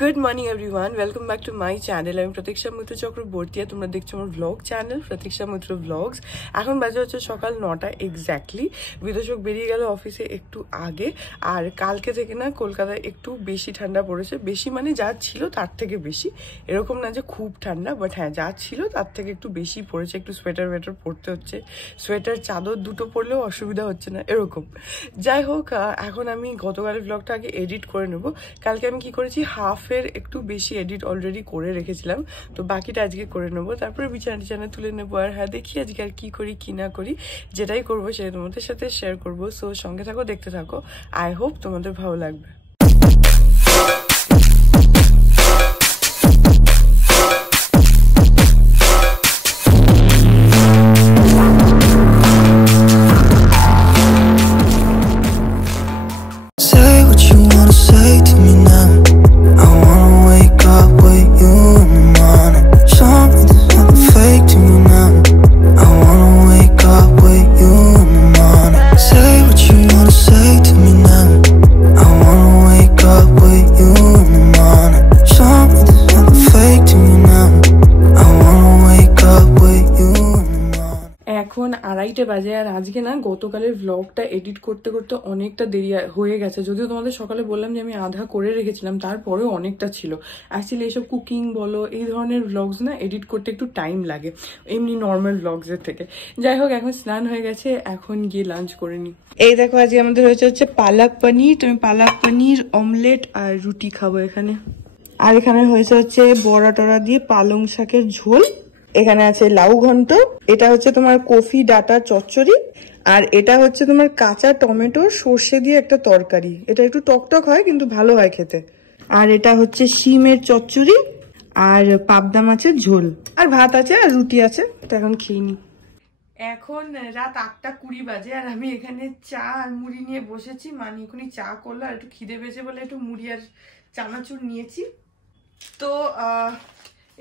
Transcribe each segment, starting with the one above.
Good morning everyone, welcome back to my channel. আমি প্রতীক্ষা মিত্র চক্রবর্তী, তোমরা দেখছো আমার ভ্লগ চ্যানেল প্রতীক্ষা মিত্র ভ্লগস। এখন বাজে হচ্ছে সকাল 9টা এক্স্যাক্টলি। বিদর্শক বেরিয়ে গেল অফিসে একটু আগে। আর কালকে থেকে না কলকাতায় একটু বেশি ঠান্ডা পড়েছে। বেশি মানে যা ছিল তার থেকে বেশি, এরকম না যে খুব ঠান্ডা, বাট হ্যাঁ যা ছিল তার থেকে একটু বেশি পড়েছে। একটু সোয়েটার ওয়েটার পরতে হচ্ছে, সোয়েটার চাদর দুটো পরলেও অসুবিধা হচ্ছে না এরকম। যাই হোক, এখন আমি গতকালের ভ্লগটা আগে এডিট করে নেবো। কালকে আমি কি করেছি, হাফের একটু বেশি এডিট অলরেডি করে রেখেছিলাম, তো বাকিটা আজকে করে নেবো। তারপরে বিছানা তুলে নেবো। আর হ্যাঁ, দেখি আজকে আর কি করি কি না করি, যেটাই করবো সেটা তোমাদের সাথে শেয়ার করবো। সো সঙ্গে থাকো, দেখতে থাকো। আই হোপ তোমাদের ভালো লাগবে। এখন 2:30 বাজে। আর আজকে না গতকালের ভ্লগটা এডিট করতে করতে অনেকটা দেরি হয়ে গেছে। যদিও তোমাদের সকালে বললাম যে আমি আধা করে রেখেছিলাম, তারপরেও অনেকটা ছিল। অ্যাকচুয়ালি এইসব কুকিং বলো, এই ধরনের ভ্লগস না এডিট করতে একটু টাইম লাগে এমনি নর্মাল ভ্লগসের থেকে। যাই হোক, এখন স্নান হয়ে গেছে, এখন গিয়ে লাঞ্চ করে নিই। এই দেখো, আজকে আমাদের হচ্ছে পালক পনির। তো আমি পালক পনির, অমলেট আর রুটি খাবো এখানে। আর এখানে হচ্ছে বড়া টড়া দিয়ে পালং শাকের ঝোল। এখানে আছে লাউ ঘন্ট, এটা হচ্ছে তোমার কফি ডাটা চচ্চড়ি, আর এটা হচ্ছে তোমার কাঁচা টমেটো সর্ষে দিয়ে একটা তরকারি। এটা একটু টকটক হয় কিন্তু ভালো হয় খেতে। আর এটা হচ্ছে শিমের চচ্চড়ি আর পাবদা মাছের ঝোল, আর ভাত আছে আর রুটি আছে। তো এখন খেয়ে নি। এখন রাত 8:20 বাজে, আর আমি এখানে চা আর মুড়ি নিয়ে বসেছি। মানে এখনই চা করলো, আর একটু খিদে পেয়েছে বলে একটু মুড়ি আর চানাচুর নিয়েছি। তো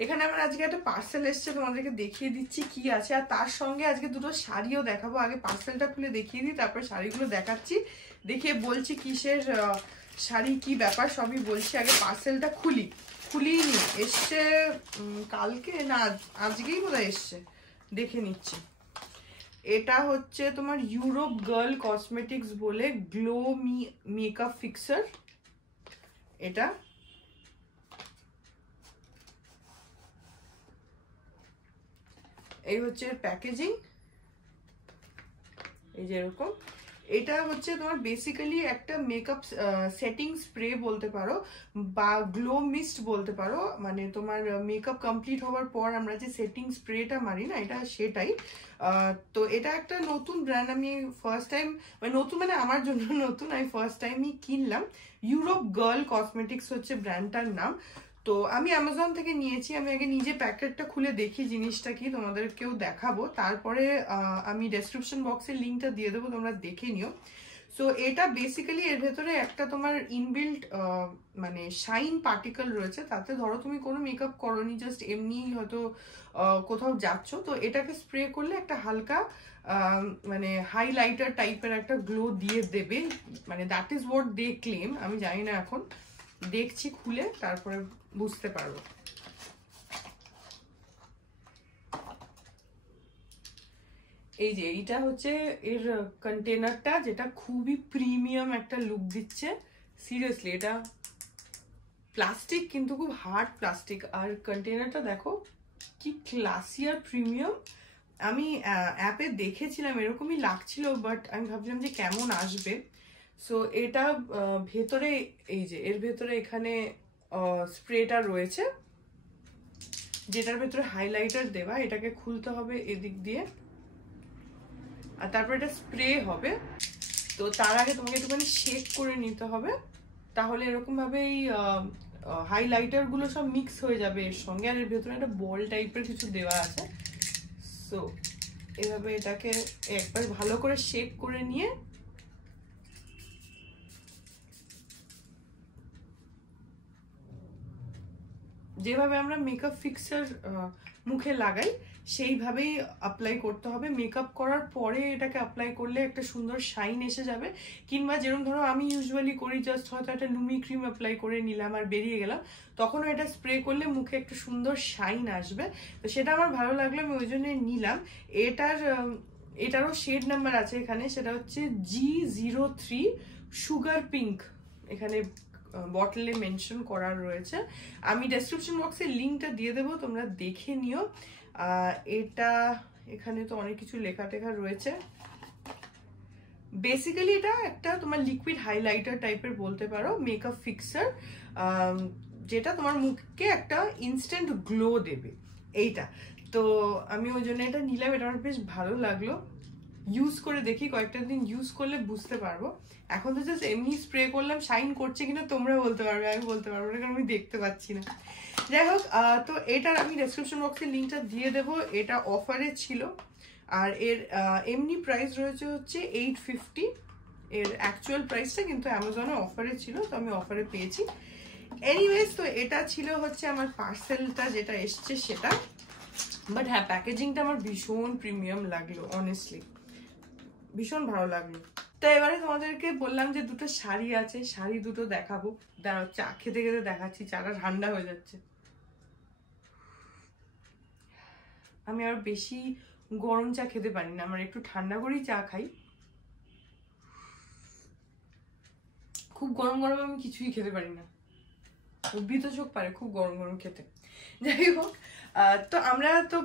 এখানে আমার আজকে একটা পার্সেল এসছে, তোমাদেরকে দেখিয়ে দিচ্ছি কি আছে। আর তার সঙ্গে আজকে দুটো শাড়িও দেখাবো। আগে পার্সেলটা খুলে দেখিয়ে দিই, তারপর শাড়িগুলো দেখাচ্ছি, দেখিয়ে বলছি কিসের শাড়ি, কি ব্যাপার সবই বলছি। আগে পার্সেলটা খুলিনি, এসছে কালকে না আজকেই বোধহয় এসছে, দেখে নিচ্ছি। এটা হচ্ছে তোমার ইউরোপ গার্ল কসমেটিক্স বলে গ্লো মেকআপ ফিক্সার। এটা এই হচ্ছে প্যাকেজিং, এই যে এরকম। এটা হচ্ছে তোমার বেসিক্যালি একটা মেকআপ সেটিং স্প্রে বলতে পারো, বা গ্লো মিস্ট বলতে পারো। মানে তোমার মেকআপ কমপ্লিট হওয়ার পর আমরা যে সেটিং স্প্রেটা মারি না, এটা সেটাই। তো এটা একটা নতুন ব্র্যান্ড, আমি ফার্স্ট টাইম, মানে নতুন মানে আমার জন্য নতুন, আমি ফার্স্ট টাইমই কিনলাম। ইউরোপ গার্ল কসমেটিক্স হচ্ছে ব্র্যান্ডটার নাম। তো আমি অ্যামাজন থেকে নিয়েছি। আমি আগে নিজে প্যাকেটটা খুলে দেখি জিনিসটা কি, তোমাদেরকেও দেখাবো। তারপরে আমি ডেসক্রিপশন বক্সে লিঙ্কটা দিয়ে দেবো, তোমরা দেখে নিও। সো এটা বেসিক্যালি এর ভেতরে একটা তোমার ইনবিল্ট মানে শাইন পার্টিকেল রয়েছে। তাতে ধরো তুমি কোনো মেকআপ করোনি, জাস্ট এমনি হয়তো কোথাও যাচ্ছ, তো এটাকে স্প্রে করলে একটা হালকা মানে হাইলাইটার টাইপের একটা গ্লো দিয়ে দেবে। মানে that is what they claim. আমি জানি না, এখন দেখছি খুলে, তারপরে বুঝতে পারবো। এই যে এইটা হচ্ছে এর কন্টেনারটা, যেটা খুবই প্রিমিয়াম একটা লুক দিচ্ছে। সিরিয়াসলি এটা প্লাস্টিক, কিন্তু খুব হার্ড প্লাস্টিক। আর কন্টেনারটা দেখো কি ক্লাসি আর প্রিমিয়াম। আমি অ্যাপে দেখেছিলাম এরকমই লাগছিল, বাট আমি ভাবছিলাম যে কেমন আসবে। সো এটা ভেতরে, এই যে এর ভেতরে এখানে স্প্রেটা রয়েছে, যেটার ভেতরে হাইলাইটার দেওয়া। এটাকে খুলতে হবে এদিক দিয়ে, আর তারপর এটা স্প্রে হবে। তো তার আগে তোমাকে একটুখানি শেক করে নিতে হবে, তাহলে এরকম ভাবে এই হাইলাইটার গুলো সব মিক্স হয়ে যাবে এর সঙ্গে। আর এর ভেতরে একটা বল টাইপের কিছু দেওয়া আছে। সো এভাবে এটাকে একবার ভালো করে শেক করে নিয়ে যেভাবে আমরা মেকআপ ফিক্সার মুখে লাগাই সেইভাবেই অ্যাপ্লাই করতে হবে। মেকআপ করার পরে এটাকে অ্যাপ্লাই করলে একটা সুন্দর শাইন এসে যাবে। কিংবা যেরকম ধরো আমি ইউজুয়ালি করি, জাস্ট হয়তো একটা লুমি ক্রিম অ্যাপ্লাই করে নিলাম আর বেরিয়ে গেলাম, তখনও এটা স্প্রে করলে মুখে একটা সুন্দর শাইন আসবে। তো সেটা আমার ভালো লাগলো, আমি ওই জন্য নিলাম। এটারও শেড নাম্বার আছে এখানে, সেটা হচ্ছে G03 সুগার পিঙ্ক, এখানে বটলে মেনশন করা রয়েছে। আমি ডেসক্রিপশন বক্সে লিঙ্কটা দিয়ে দেবো, তোমরা দেখে নিও। এটা এখানে তো অনেক কিছু লেখা টেখা রয়েছে। বেসিক্যালি এটা একটা তোমার লিকুইড হাইলাইটার টাইপের বলতে পারো, মেকআপ ফিক্সার, যেটা তোমার মুখকে একটা ইনস্ট্যান্ট গ্লো দেবে এইটা। তো আমি ওই জন্য এটা নিলাম, এটা আমার বেশ ভালো লাগলো। ইউজ করে দেখি, কয়েকটা দিন ইউজ করলে বুঝতে পারবো। এখন তো জাস্ট এমনি স্প্রে করলাম, শাইন করছে কিনা তোমরা বলতে পারবে, আমি বলতে পারবো না কারণ আমি দেখতে পাচ্ছি না। যাই হোক, তো এটার আমি ডেসক্রিপশন বক্সে লিঙ্কটা দিয়ে দেবো। এটা অফারে ছিল, আর এর এমনি প্রাইস রয়েছে হচ্ছে 850। এর অ্যাকচুয়াল প্রাইসটা কিন্তু অ্যামাজনে অফারে ছিল, তো আমি অফারে পেয়েছি। এনিওয়েজ, তো এটা ছিল হচ্ছে আমার পার্সেলটা যেটা এসছে সেটা। বাট হ্যাঁ, প্যাকেজিংটা আমার ভীষণ প্রিমিয়াম লাগলো, অনেস্টলি ভীষণ ভালো লাগলো। তো এবারে তোমাদেরকে বললাম যে দুটো শাড়ি আছে, শাড়ি দুটো দেখাবো। দাঁড়াও, চা খেতে খেতে দেখাচ্ছি, চাটা ঠান্ডা হয়ে যাচ্ছে। আমি আর বেশি গরম চা খেতে পারি না, আমার একটু ঠান্ডা করেই চা খাই। খুব গরম গরম আমি কিছুই খেতে পারি না, উদ্ভিদ চোখ পারে খুব গরম গরম খেতে। যাই হোক, তো আমরা তো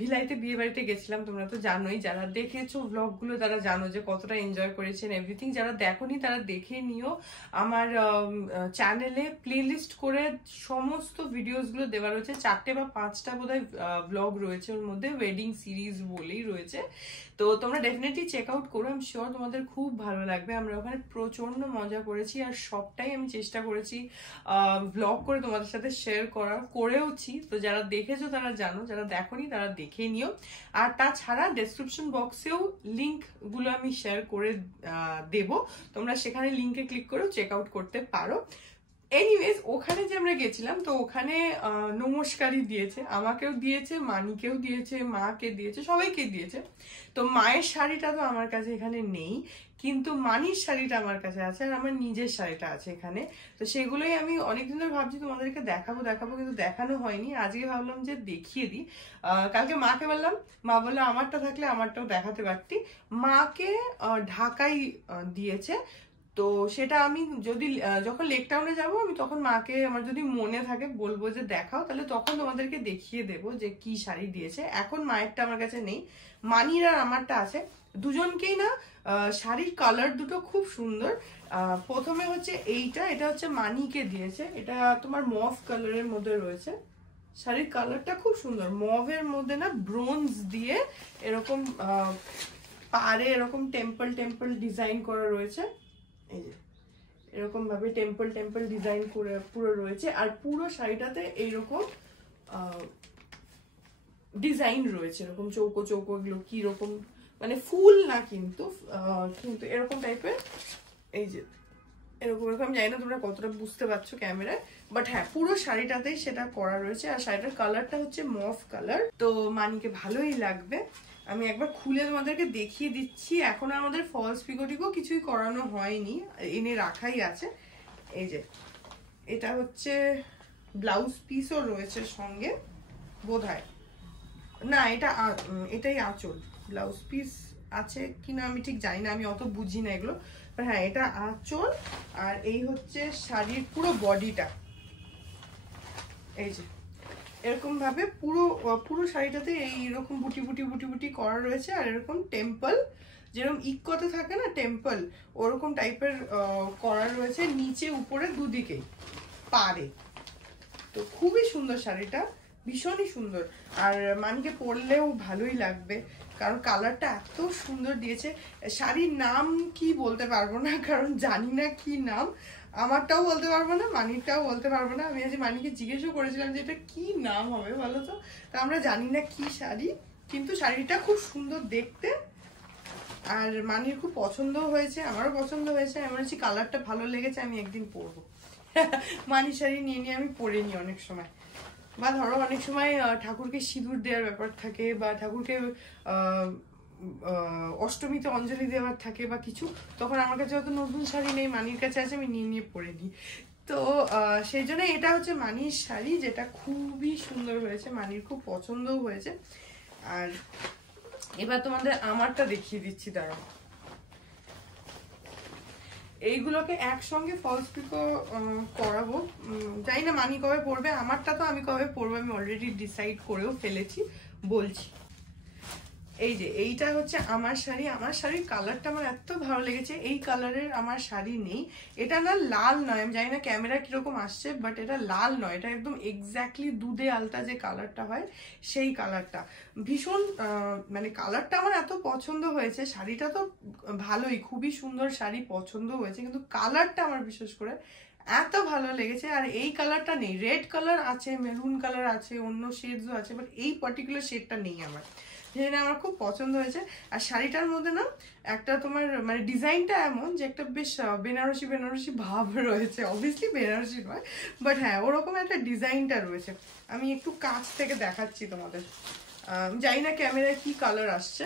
ভিলাইতে বিয়ে বাড়িতে গেছিলাম, তোমরা তো জানোই, যারা দেখেছো ব্লগগুলো তারা জানো যে কতটা এনজয় করেছেন এভরিথিং। যারা দেখোনি তারা দেখে নিও, আমার চ্যানেলে প্লেলিস্ট করে সমস্ত ভিডিওসগুলো দেওয়া রয়েছে। 4টে বা 5টা বোধহয় ব্লগ রয়েছে ওর মধ্যে, ওয়েডিং সিরিজ বলেই রয়েছে। তো তোমরা ডেফিনেটলি চেক আউট করো, আমি শিওর তোমাদের খুব ভালো লাগবে। আমরা ওখানে প্রচন্ড মজা করেছি, আর সবটাই আমি চেষ্টা করেছি ব্লগ করে তোমাদের সাথে শেয়ার করেওছি। তো যারা দেখেছো তারা জানো, যারা দেখোনি তারা দেখে নিও। আর তাছাড়া ডেসক্রিপশন বক্সেও লিঙ্ক গুলো আমি শেয়ার করে দেব, তোমরা সেখানে লিঙ্কে ক্লিক করেও চেক আউট করতে পারো। এনিওয়েজ, ওখানে যে আমরা গেছিলাম, তো ওখানে নমস্কারই দিয়েছে, আমাকেও দিয়েছে, মানিকেও দিয়েছে, মাকে দিয়েছে, সবাইকে দিয়েছে। তো মায়ের শাড়িটা তো আমার কাছে এখানে নেই, কিন্তু মানির শাড়িটা আমার কাছে আছে, আর আমার নিজের শাড়িটা আছে এখানে। তো সেগুলোই আমি অনেকদিন ধরে ভাবছি তোমাদেরকে দেখাবো দেখাবো, কিন্তু দেখানো হয়নি। আজকে ভাবলাম যে দেখিয়ে দিই। কালকে মাকে বললাম, মা বললো আমারটা থাকলে আমারটাও দেখাতে পারতি। মাকে ঢাকাই দিয়েছে, তো সেটা আমি যদি যখন লেক টাউনে যাবো, আমি তখন মাকে আমার যদি মনে থাকে বলবো যে দেখাও, তাহলে তখন তোমাদেরকে দেখিয়ে দেবো যে কি শাড়ি দিয়েছে। এখন মায়েরটা আমার কাছে নেই, মানির আর আমারটা আছে। দুজনকেই না শাড়ির কালার দুটো খুব সুন্দর। প্রথমে হচ্ছে এটা হচ্ছে মানিকে দিয়েছে, এটা তোমার মভ কালারের মধ্যে রয়েছে। শাড়ির কালারটা খুব সুন্দর, মভের মধ্যে না ব্রোঞ্জ দিয়ে এরকম পাড়ে এরকম টেম্পল টেম্পল ডিজাইন করা রয়েছে। এই যে এরকম ভাবে টেম্পল টেম্পল ডিজাইন করে পুরো রয়েছে, আর পুরো শাড়িটাতে এইরকম ডিজাইন রয়েছে, এরকম চৌকো চৌকো, এগুলো কি রকম মানে ফুল না, কিন্তু এরকম টাইপের। এই যে এরকম এরকম, জানি না তোমরা কতটা বুঝতে পারছো ক্যামেরায়, বাট হ্যাঁ পুরো শাড়িটাতেই সেটা করা রয়েছে। আর শাড়িটার কালারটা হচ্ছে মভ কালার, তো মানিকে ভালোই লাগবে। আমি একবার খুলে তোমাদেরকে দেখিয়ে দিচ্ছি। এখন আমাদের ফলস পিকোটিকও কিছুই করানো হয়নি, এনে রাখাই আছে। এই যে এটা হচ্ছে ব্লাউজ পিসও রয়েছে সঙ্গে বোধহয়, না এটাই আঁচল, ব্লাউজ পিস আছে কিনা আমি ঠিক জানি না, আমি অত বুঝি না এগুলো। হ্যাঁ, এটা আঁচল, আর এই হচ্ছে শাড়ির পুরো বডিটা। এই যে এরকম ভাবে পুরো শাড়িটাতে এইরকম বুটি বুটি বুটি বুটি করা রয়েছে, আর এরকম টেম্পল, যেরকম ইক্কতে থাকে না টেম্পল, ওরকম টাইপের করা রয়েছে নিচে উপরে দুদিকেই পাড়ে। তো খুবই সুন্দর শাড়িটা, ভীষণই সুন্দর। আর মানিকে পরলেও ভালোই লাগবে, কারণ কালারটা এত সুন্দর দিয়েছে। শাড়ির নাম কি বলতে পারবো না, কারণ জানি না কি নাম। আমারটাও বলতে পারবো না, মানিরটাও বলতে পারবো না। আমি আজ মানিকে জিজ্ঞেসও করেছিলাম যে এটা কি নাম হবে বলো তো, আমরা জানি না কি শাড়ি, কিন্তু শাড়িটা খুব সুন্দর দেখতে, আর মানির খুব পছন্দ হয়েছে, আমারও পছন্দ হয়েছে। আমার হচ্ছে কালারটা ভালো লেগেছে, আমি একদিন পরবো। মানি শাড়ি নিয়ে নিয়ে আমি পরে নিই অনেক সময়। বা ধরো অনেক সময় ঠাকুরকে সিঁদুর দেওয়ার ব্যাপার থাকে, বা ঠাকুরকে অষ্টমীতে অঞ্জলি দেওয়ার থাকে বা কিছু, তখন আমার কাছে অত নতুন শাড়ি নেই, মানির কাছে আছে, আমি নিয়ে নিয়ে পরে নিই। তো সেই জন্য এটা হচ্ছে মানির শাড়ি, যেটা খুবই সুন্দর হয়েছে, মানির খুব পছন্দও হয়েছে। আর এবার তোমাদের আমারটা দেখিয়ে দিচ্ছি, দাঁড়াও। এইগুলোকে একসঙ্গে ফলস পিকো করাবো, জানি না মানি কবে পরবে, আমারটা তো আমি কবে পরবো আমি অলরেডি ডিসাইড করেও ফেলেছি, বলছি। এই যে এইটা হচ্ছে আমার শাড়ি, আমার শাড়ির কালারটা আমার এত ভালো লেগেছে। এই কালারের আমার শাড়ি নেই, এটা না লাল নয়, আমি জানি না ক্যামেরা কিরকম আসছে, বাট এটা লাল নয়, এটা একদম এক্স্যাক্টলি দুধে আলতা যে কালারটা হয় সেই কালারটা। ভীষণ মানে কালারটা আমার এত পছন্দ হয়েছে, শাড়িটা তো ভালোই, খুবই সুন্দর শাড়ি, পছন্দ হয়েছে, কিন্তু কালারটা আমার বিশেষ করে এত ভালো লেগেছে। আর এই কালারটা নেই, রেড কালার আছে, মেরুন কালার আছে, অন্য শেডসও আছে, বাট এই পার্টিকুলার শেডটা নেই আমার, যেটা আমার খুব পছন্দ হয়েছে। আর শাড়িটার মধ্যে না একটা তোমার মানে ডিজাইনটা এমন যে একটা বেশ বেনারসি বেনারসি ভাব রয়েছে, অবভিয়াসলি বেনারসি নয়, বাট হ্যাঁ ওরকম একটা ডিজাইনটা রয়েছে। আমি একটু কাছ থেকে দেখাচ্ছি তোমাদের, জানি না ক্যামেরায় কি কালার আসছে।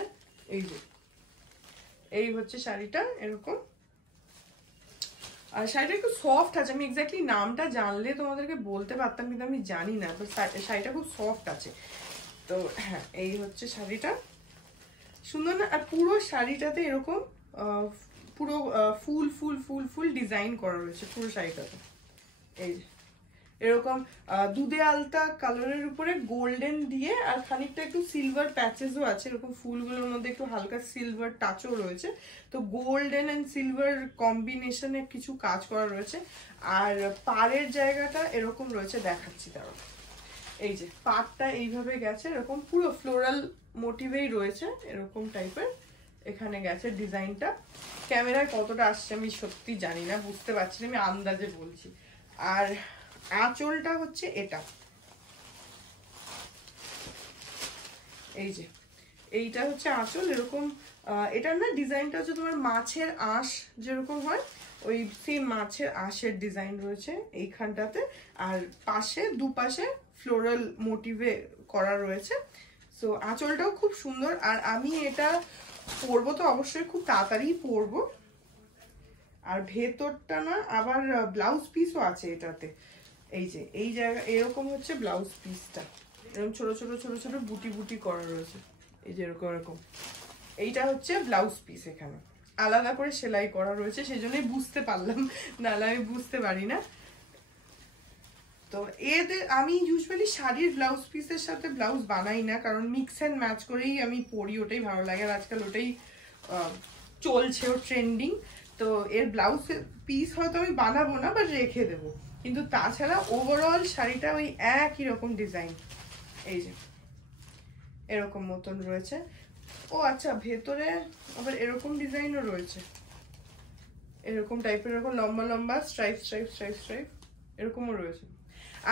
এই যে এই হচ্ছে শাড়িটা এরকম, আর শাড়িটা একটু সফট আছে, আমি এক্স্যাক্টলি নামটা জানলে তোমাদেরকে বলতে পারতাম, কিন্তু আমি জানি না, তো শাড়িটা খুব সফট আছে। তো হ্যাঁ এই হচ্ছে শাড়িটা, সুন্দর না? আর পুরো শাড়িটাতে এরকম পুরো ফুল ফুল ফুল ফুল ডিজাইন করা রয়েছে পুরো শাড়িটাতে। এই এরকম দুধে আলতা কালারের উপরে গোল্ডেন দিয়ে, আর খানিকটা একটু সিলভার প্যাচেসও আছে, এরকম ফুলগুলোর মধ্যে একটু হালকা সিলভার টাচও রয়েছে। তো গোল্ডেন অ্যান্ড সিলভার কম্বিনেশনে কিছু কাজ করা রয়েছে। আর পাড়ের জায়গাটা এরকম রয়েছে, দেখাচ্ছি তারও। এই যে পাটটা এইভাবে গেছে, এরকম পুরো ফ্লোরাল মোটিভেই রয়েছে, এরকম টাইপের এখানে গেছে ডিজাইনটা। ক্যামেরায় কতটা আসছে আমি সত্যি জানি না, বুঝতে পারছি না, আমি আন্দাজে বলছি। আর আঁচলটা হচ্ছে এটা, এই যে এইটা হচ্ছে আঁচল, এরকম এটার না ডিজাইনটা হচ্ছে তোমার মাছের আঁশ যেরকম হয়, ওই সেম মাছের আঁশের ডিজাইন রয়েছে এইখানটাতে। আর পাশে দুপাশে ফ্লোরাল মোটিভে করা রয়েছে। সো আঁচলটাও খুব সুন্দর। আর আমি এটা পরবো তো অবশ্যই খুব তাড়াতাড়ি পরবো। আর ভেতরটা না আবার ব্লাউজ পিসও আছে এটাতে, এই যে এই জায়গা এরকম হচ্ছে ব্লাউজ পিসটা, এরকম ছোট ছোট ছোট ছোট বুটি বুটি করা রয়েছে, এই যে এরকম এরকম। এইটা হচ্ছে ব্লাউজ পিস, এখানে আলাদা করে সেলাই করা রয়েছে, সেই জন্যই বুঝতে পারলাম, নাহলে আমি বুঝতে পারি না। তো এতে আমি ইউজুয়ালি শাড়ির ব্লাউজ পিসের সাথে ব্লাউজ বানাই না, কারণ মিক্স অ্যান্ড ম্যাচ করেই আমি পরি, ওটাই ভালো লাগে, আর আজকাল ওটাই চলছে, ও ট্রেন্ডিং। তো এর ব্লাউজ পিস হয়তো আমি বানাবো না, বাট রেখে দেবো, কিন্তু তাছাড়া ওভারঅল শাড়িটা ওই একই রকম ডিজাইন, এই যে এরকম মতন রয়েছে। ও আচ্ছা, ভেতরে আবার এরকম ডিজাইনও রয়েছে, এরকম টাইপের, এরকম লম্বা লম্বা স্ট্রাইপ স্ট্রাইপ স্ট্রাইপ স্ট্রাইপ এরকমও রয়েছে।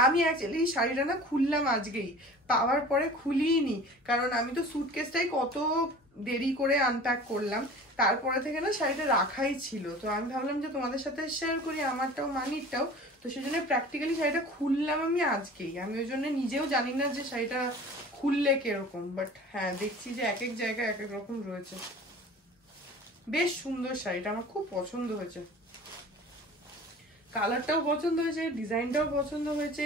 আমি অ্যাকচুয়ালি শাড়িটা না খুললাম আজকেই, পাওয়ার পরে খুলিনি, কারণ আমি তো সুটকেসটাই কত দেরি করে আনপ্যাক করলাম, তারপরে থেকে না শাড়িটা রাখাই ছিল। তো আমি ভাবলাম যে তোমাদের সাথে শেয়ার করি আমারটাও মানিরটাও, তো সেই জন্য প্র্যাকটিক্যালি শাড়িটা খুললাম আমি আজকেই। আমি ওই জন্য নিজেও জানি না যে শাড়িটা খুললে কিরকম, বাট হ্যাঁ দেখছি যে এক এক জায়গায় এক এক রকম রয়েছে। বেশ সুন্দর শাড়িটা, আমার খুব পছন্দ হয়েছে, কালারটাও পছন্দ হয়েছে, ডিজাইনটাও পছন্দ হয়েছে,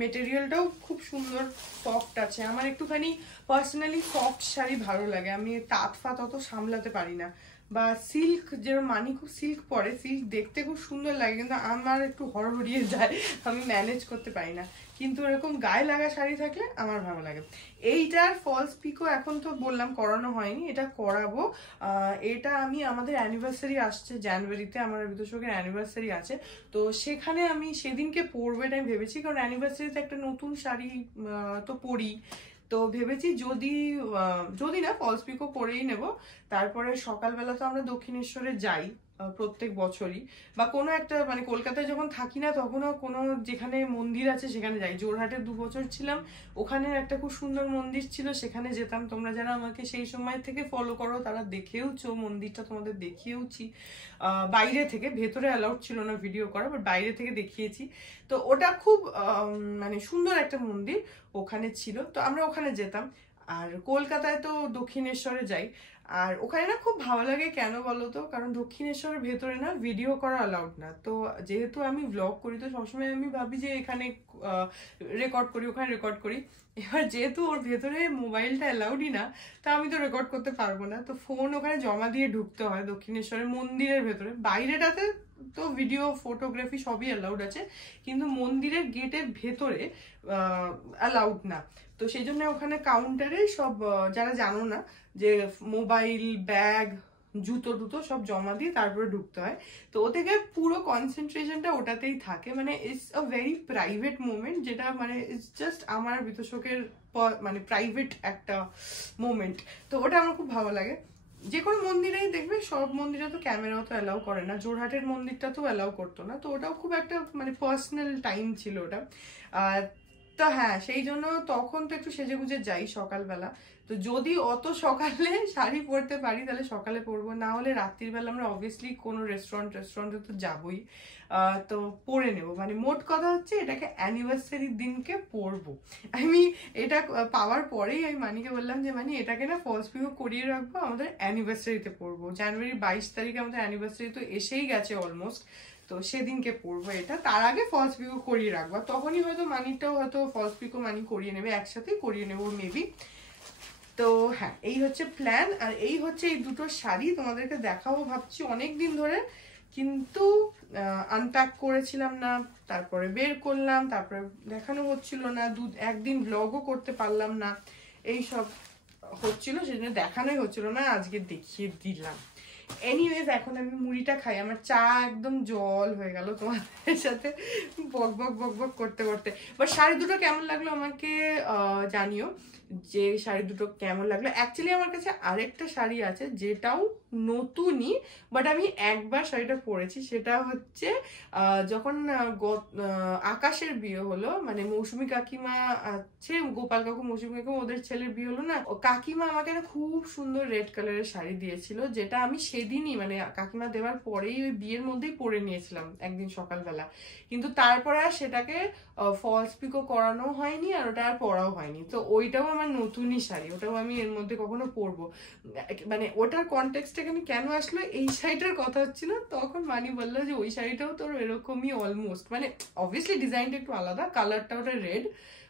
মেটেরিয়ালটাও খুব সুন্দর, সফট আছে। আমার একটুখানি পার্সোনালি সফট শাড়ি ভালো লাগে, আমি তাঁত ফাত অত সামলাতে পারি না। বা সিল্ক, যেরকম মানি খুব সিল্ক পরে, সিল্ক দেখতে খুব সুন্দর লাগে, কিন্তু আমার একটু হড়হড়িয়ে যায়, আমি ম্যানেজ করতে পারি না। কিন্তু এরকম গায়ে লাগা শাড়ি থাকলে আমার ভালো লাগে। এইটার ফলস পিকো এখন তো বললাম করানো হয়নি, এটা করাবো। এটা আমি আমাদের অ্যানিভার্সারি আসছে জানুয়ারিতে, আমার বিদুষকের অ্যানিভার্সারি আছে, তো সেখানে আমি সেদিনকে পরবো এটা আমি ভেবেছি, কারণ অ্যানিভার্সারিতে একটা নতুন শাড়ি তো পরি। তো ভেবেছি যদি না ফলস পিকো করেই নেব। তারপরে সকালবেলা তো আমরা দক্ষিণেশ্বরে যাই, প্রত্যেক বছরই, বা কোনো একটা মানে কলকাতায় যখন থাকি না তখনও কোনো যেখানে মন্দির আছে সেখানে যাই। জোরহাটে 2 বছর ছিলাম, ওখানে একটা খুব সুন্দর মন্দির ছিল, সেখানে যেতাম। তোমরা যারা আমাকে সেই সময় থেকে ফলো করো তারা দেখেওছো মন্দিরটা, তোমাদের দেখিয়েওছি বাইরে থেকে, ভেতরে অ্যালাউড ছিল না ভিডিও করা, বাট বাইরে থেকে দেখিয়েছি। তো ওটা খুব মানে সুন্দর একটা মন্দির ওখানে ছিল, তো আমরা ওখানে যেতাম। আর কলকাতায় তো দক্ষিণেশ্বরে যাই, আর ওখানে না খুব ভালো লাগে। কেন বলো তো? কারণ দক্ষিণেশ্বরের ভেতরে না ভিডিও করা অ্যালাউড না। তো যেহেতু আমি ব্লগ করি, তো সবসময় আমি ভাবি যে এখানে রেকর্ড করি, ওখানে রেকর্ড করি। এবার যেহেতু ওর ভেতরে মোবাইলটা অ্যালাউডই না, তা আমি তো রেকর্ড করতে পারবো না। তো ফোন ওখানে জমা দিয়ে ঢুকতে হয় দক্ষিণেশ্বরের মন্দিরের ভেতরে। বাইরেটাতে তো ভিডিও ফটোগ্রাফি সবই অ্যালাউড আছে, কিন্তু মন্দিরের গেটের ভেতরে অ্যালাউড না। তো সেই জন্য ওখানে কাউন্টারে সব, যারা জানো না, যে মোবাইল, ব্যাগ, জুতো টুতো সব জমা দিয়ে তারপরে ঢুকতে হয়। তো ও থেকে পুরো কনসেন্ট্রেশনটা ওটাতেই থাকে, মানে it's a very private moment, যেটা মানে ইটস জাস্ট আমার বিতোষকের মানে প্রাইভেট একটা মোমেন্ট। তো ওটা আমার খুব ভালো লাগে। যে কোনো মন্দিরেই দেখবে, সব মন্দিরে তো ক্যামেরাও তো অ্যালাউ করে না, জোরহাটের মন্দিরটা তো অ্যালাউ করতো না। তো ওটাও খুব একটা মানে পার্সোনাল টাইম ছিল ওটা। তো হ্যাঁ, সেই জন্য তখন তো একটু সেজে গুজে যাই সকালবেলা। তো যদি অত সকালে শাড়ি পরতে পারি তাহলে সকালে পরবো, না হলে রাত্রির বেলা আমরা অবভিয়াসলি কোনো রেস্টুরেন্টে তো যাবোই, তো পরে নেবো। মানে মোট কথা হচ্ছে এটাকে অ্যানিভার্সারির দিনকে পরবো। আমি এটা পাওয়ার পরেই আমি মানিকে বললাম যে মানি এটাকে না ফলস পিকো করিয়ে রাখবো, আমাদের অ্যানিভার্সারিতে পরবো। জানুয়ারি 22 তারিখে আমাদের অ্যানিভার্সারি তো এসেই গেছে অলমোস্ট, তো সেদিনকে পরবো এটা। তার আগে ফলস পিকো করিয়ে রাখবো, তখনই হয়তো মানিটাও হয়তো ফলস পিকো মানি করিয়ে নেবে, একসাথেই করিয়ে নেবো মেবি। তো হ্যাঁ, এই হচ্ছে প্ল্যান। আর এই হচ্ছে এই দুটো শাড়ি, তোমাদেরকে দেখাবো ভাবছি অনেকদিন ধরে, কিন্তু আনপ্যাক করেছিলাম না, তারপরে বের করলাম, তারপরে দেখানো হচ্ছিল না, একদিন ব্লগও করতে পারলাম না, এই সব হচ্ছিল, সেজন্য দেখানোই হচ্ছিল না, আজকে দেখিয়ে দিলাম। এনিওয়েজ, এখন আমি মুড়িটা খাই, আমার চা একদম জল হয়ে গেল তোমাদের সাথে বক বক বক বক করতে করতে। বাট শাড়ি দুটো কেমন লাগলো আমাকে জানিও, যে শাড়ি দুটো কেমন লাগলো। অ্যাকচুয়ালি আমার কাছে আরেকটা শাড়ি আছে যেটাও নতুনই, বাট আমি একবার শাড়িটা পরেছি। সেটা হচ্ছে যখন আকাশের বিয়ে হলো, মানে মৌসুমী কাকিমা আছে, গোপাল কাকু, মৌসুমী কাকিমা, ওদের ছেলের বিয়ে হলো না, কাকিমা আমাকে একটা খুব সুন্দর রেড কালারের শাড়ি দিয়েছিল, যেটা আমি সেদিনই মানে কাকিমা দেওয়ার পরেই ওই বিয়ের মধ্যেই পরে নিয়েছিলাম একদিন সকালবেলা। কিন্তু তারপরে আর সেটাকে ফলস পিকো করানো হয়নি, আর ওটা আর পরাও হয়নি। তো ওইটাও আমার নতুনই শাড়ি, ওটাও আমি এর মধ্যে কখনো পরবো। মানে ওটার কনটেক্সটটাকে আমি কেন আসলো, এই শাড়িটার কথা হচ্ছিল, তখন মানি বললো যে ওই শাড়িটাও তোর এরকমই অলমোস্ট, মানে অবভিয়াসলি ডিজাইনটা একটু আলাদা, কালারটা ওটা রেড,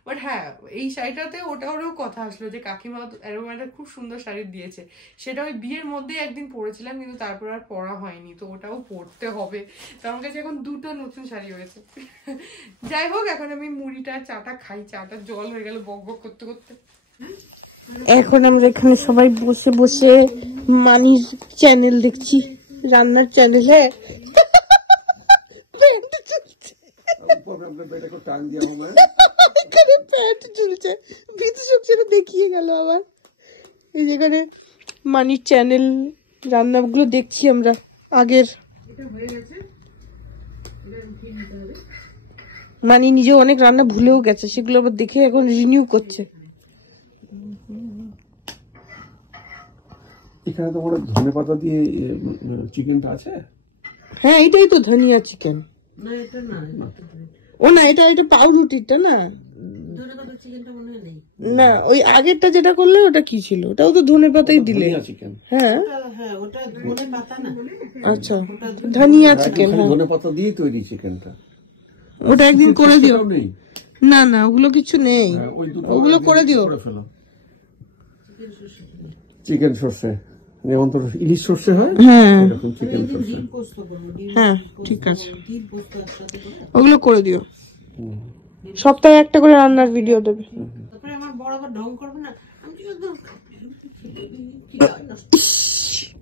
বাট হ্যাঁ এই শাড়িটাতে ওটারও কথা আসলো যে কাকিমা এরকম একটা খুব সুন্দর শাড়ি দিয়েছে। সেটা ওই বিয়ের মধ্যেই একদিন পরেছিলাম, কিন্তু তারপর আর পরা হয়নি, তো ওটাও পরতে হবে। তো আমার কাছে এখন দুটো নতুন শাড়ি হয়েছে। যাই হোক, এখন আমি মুড়িটা চাটা খাই, চাটা জল হয়ে গেল বক বক করতে করতে। এখন আমরা এখানে সবাই বসে বসে মানির চ্যানেল দেখছি, রান্নার চ্যানেল। হ্যাঁ, দেখিয়ে গেল আবার। এই যেখানে মানির চ্যানেল রান্নাগুলো দেখছি আমরা আগের। মানি নিজেও অনেক রান্না ভুলেও গেছে, সেগুলো আবার দেখে এখন রিনিউ করছে। এখানে তোমার ধনেপাতা দিয়ে চিকেনটা আছে? হ্যাঁ, এটাই তো ধনিয়া চিকেন। না এটা না, ও না, এটা এটা পাউরুটিটা না, ধনেপাতা চিকেনটা মনে হয় নেই। না, ওই আগেরটা যেটা করলে ওটা কি ছিল, ওটাও তো ধনেপাতাই দিলে। হ্যাঁ হ্যাঁ, ওটা ধনেপাতা না। আচ্ছা, ধনিয়া চিকেন। হ্যাঁ, ধনেপাতা দিয়ে তৈরি চিকেনটা, ওটা একদিন করে দিও। না না, ওগুলো কিছু নেই, ওগুলো করে দিও। চিকেন সর্ষে, যেমন তোর ইলিশ সর্ষে হয়, এরকম চিকেন সর্ষে। হ্যাঁ ঠিক আছে, ওগুলো করে দিও। সপ্তাহে একটা করে রান্নার ভিডিও দেবে।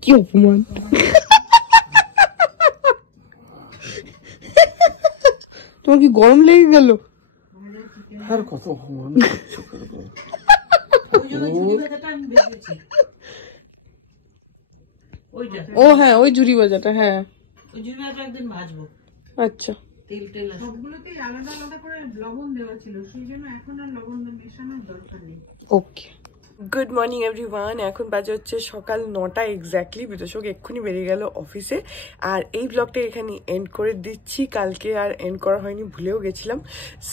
কি অপমান! তোমার কি গরম লেগে গেল? আর কত অপমান! ও হ্যাঁ, ওই ঝুড়ি বাজাটা। হ্যাঁ, আচ্ছা ওকে। Good morning everyone. এখন বাজে হচ্ছে সকাল 9টা এক্স্যাক্টলি। বিতোষক এক্ষুনি বেরিয়ে গেল অফিসে। আর এই ব্লগটা এখানে এন্ড করে দিচ্ছি, কালকে আর এন্ড করা হয়নি, ভুলেও গেছিলাম।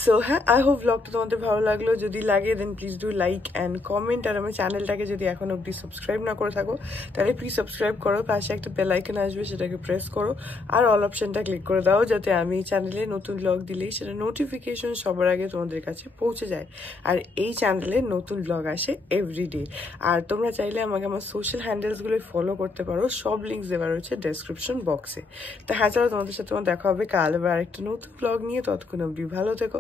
সো হ্যাঁ, আই হোপ ব্লগটা তোমাদের ভালো লাগলো। যদি লাগে then please do like and comment. আর আমার চ্যানেলটাকে যদি এখন অবধি সাবস্ক্রাইব না করে থাকো তাহলে প্লিজ সাবস্ক্রাইব করো, পাশে একটা বেল আইকন আসবে সেটাকে প্রেস করো, আর অল অপশনটা ক্লিক করে দাও যাতে আমি এই চ্যানেলে নতুন ব্লগ দিলেই সেটা নোটিফিকেশন সবার আগে তোমাদের কাছে পৌঁছে যায়। আর এই চ্যানেলে নতুন ব্লগ আসে এভরিডে। আর তোমরা চাইলে আমাকে আমার সোশ্যাল হ্যান্ডেলসগুলো ফলো করতে পারো, সব লিঙ্কস দেওয়া রয়েছে ডেসক্রিপশন বক্সে। তো হ্যাঁ, চলো তোমাদের সাথে দেখা হবে কাল আবার একটা নতুন ব্লগ নিয়ে। ততক্ষণ অবধি ভালো থেকো।